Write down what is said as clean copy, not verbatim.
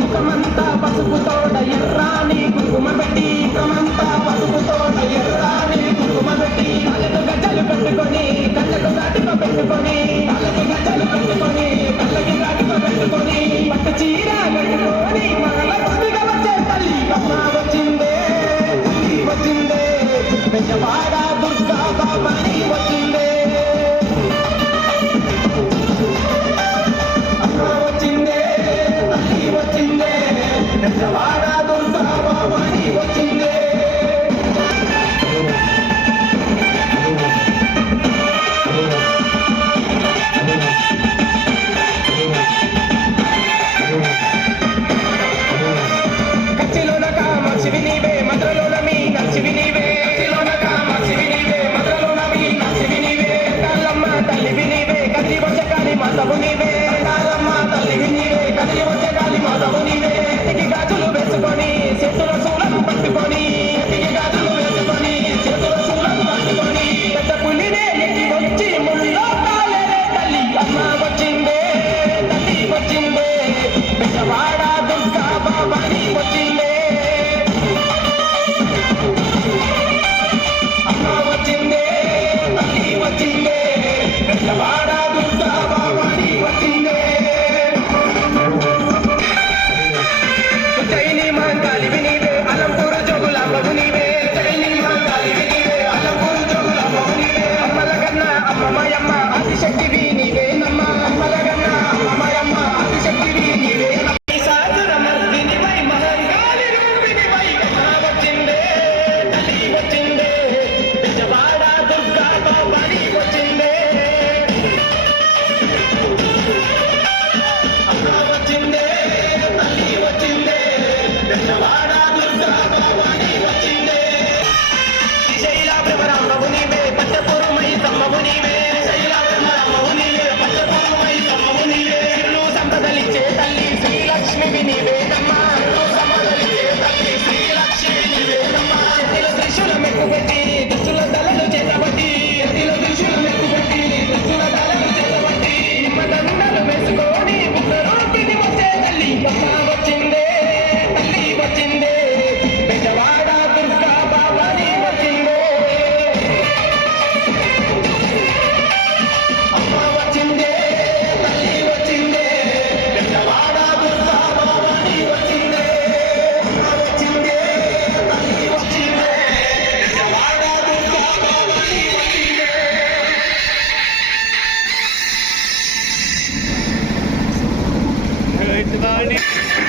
ముఖమంతా పసుపు తోడ ఎర్రాని కుంకుమ పెట్టి ముఖమంతా పసుపు తోడ ఎర్రాని కుంకుమ పెట్టి కళ్ళకు గజ్జలు పెట్టుకొని కళ్ళకు గాటుక పెట్టుకొని కళ్ళకు గజ్జలు పెట్టుకొని కళ్ళకి గాటుక పెట్టుకొని పట్టు చీర కట్టుకొని మహాలక్ష్మిగా వచ్చే తల్లి అమ్మ వచ్చిందే తల్లి వచ్చిందే పెద్దవాడ దుర్గా బాబాని వచ్చిందే అమ్మ వచ్చిందే తల్లి వచ్చిందే పెద్దవాడ దుర్గా బాబాని వచ్చిందే కచ్చిలోన కామాక్షివి నీవే మధురలోన మీనాక్షివి నీవే కచ్చిలోన కామాక్షివి నీవే మధురలోన మీనాక్షివి నీవే కాళ్ళమ్మ తల్లివి నీవే కదిలి వచ్చే కాళీ మాతవు నీవే కాళ్ళమ్మ తల్లివి నీవే కదిలి వచ్చే కాళీ మాతవు నీవే ఎతికి గాజులు వేసుకొని చేతుల శూలం పట్టుకొని ఎతికి గాజులు వేసుకొని చేతుల శూలం పట్టుకొని పెద్ద పులినే ఎక్కి వచ్చి ముళ్ళో కాలేరే తల్లి అమ్మ వచ్చిందే తల్లి వచ్చిందే పెద్దవాడ దుర్గా బాబాని వచ్చిందే అమ్మ వచ్చిందే తల్లి వచ్చిందే పెద్దవాడ దుర్గా బాబాని వచ్చిందే జైని మహంకాళివి నీవే అలంపూరు జోగులాంబవు నీవే జైని మహంకాళివి నీవే అలంపూరు జోగులాంబవు నీవే అమ్మల కన్నా అమ్మమయమ్మ ఆదిశక్తివి నీవే నమ్మ అమ్మల కన్నా అమ్మమయమ్మ ఆదిశక్తివి నీవే సాధురమర్దినివై మహంకాళి రూపినివై అమ్మ వచ్చిందే తల్లి వచ్చిందే పెద్దవాడ దుర్గా బాబాని వచ్చిందే అమ్మ వచ్చిందే తల్లి వచ్చిందే పెద్దవాడ దుర్గా బాబాని వచ్చిందే శైలాభ్రమరాంబవు నీవే పట్టపురమై సమ్మవు నీవే శైలాభ్రమరాంబవు నీవే పట్టపురమై సమ్మవు నీవే ఇల్లు సంపదలిచ్చే తల్లి శ్రీలక్ష్మివి నీవే నమ్మ ఇల్లు సంపదలిచ్చే తల్లి శ్రీలక్ష్మి నీవే నమ్మ చేతిలో త్రిశూలం ఎక్కుపెట్టి దుష్టుల తలలు చేతబట్టి చేతిలో త్రిశూలం ఎక్కుపెట్టి దుష్టుల తలలు చేతబట్టి నిమ్మ దండలు వేసుకొని ఉత్తరూపిని వచ్చే తల్లి అమ్మ వచ్చిందే తల్లి వచ్చిందే పెద్దవాడ దుర్గా బాబాని వచ్చిందే అమ్మ వచ్చిందే తల్లి వచ్చిందే పెద్దవాడ దుర్గా బాబాని వచ్చిందే అమ్మ వచ్చిందే తల్లి వచ్చిందే పెద్దవాడ దుర్గా బాబాని వచ్చిందే Good morning.